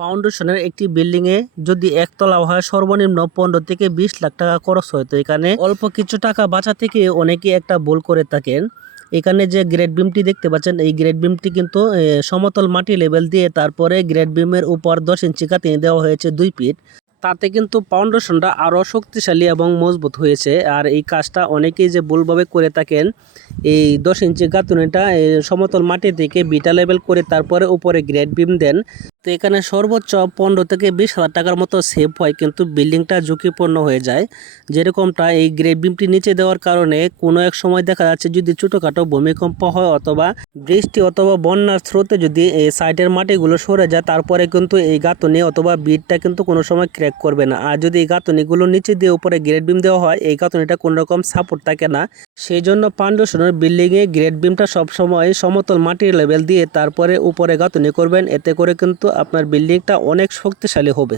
ফাউন্ডেশনের একটি বিল্ডিং এ যদি একতলা হয়, সর্বনিম্ন পনেরো থেকে বিশ লাখ টাকা খরচ হয়। তো এখানে অল্প কিছু টাকা বাঁচা থেকে অনেকে একটা ভুল করে থাকেন। এখানে যে গ্রেড বিমটি দেখতে পাচ্ছেন, এই গ্রেড বিমটি কিন্তু সমতল মাটি লেভেল দিয়ে তারপরে গ্রেড বিমের উপর দশ ইঞ্চি কাটিয়ে দেওয়া হয়েছে দুই ফিট। তাতে কিন্তু ফাউন্ডেশনটা আরও শক্তিশালী এবং মজবুত হয়েছে। আর এই কাজটা অনেকেই যে ভুলভাবে করে থাকেন, এই দশ ইঞ্চি গাঁথুনিটা সমতল মাটি থেকে বিটা লেভেল করে তারপরে উপরে গ্রেড বিম দেন তো এখানে সর্বোচ্চ পনেরো থেকে বিশ হাজার টাকার মতো সেভ হয়, কিন্তু বিল্ডিংটা ঝুঁকিপূর্ণ হয়ে যায়। যেরকমটা এই গ্রেড বিমটি নিচে দেওয়ার কারণে কোনো এক সময় দেখা যাচ্ছে যদি ছোটোখাটো ভূমিকম্প হয় অথবা বৃষ্টি অথবা বন্যার স্রোতে যদি এই সাইডের মাটিগুলো সরে যায়, তারপরে কিন্তু এই গাঁথনি অথবা বিটটা কিন্তু কোনো সময় ক্র্যাক করবে না। আর যদি এই গাঁথনিগুলো নিচে দিয়ে উপরে গ্রেড বিম দেওয়া হয়, এই গাঁথনিটা কোনো রকম সাপোর্ট থাকে না। সেই জন্য পাণ্ডুসনের বিল্ডিংয়ে গ্রেড বিমটা সবসময় সমতল মাটির লেভেল দিয়ে তারপরে উপরে গাঁথনি করবেন, এতে করে কিন্তু আপনার বিল্ডিংটা অনেক শক্তিশালী হবে।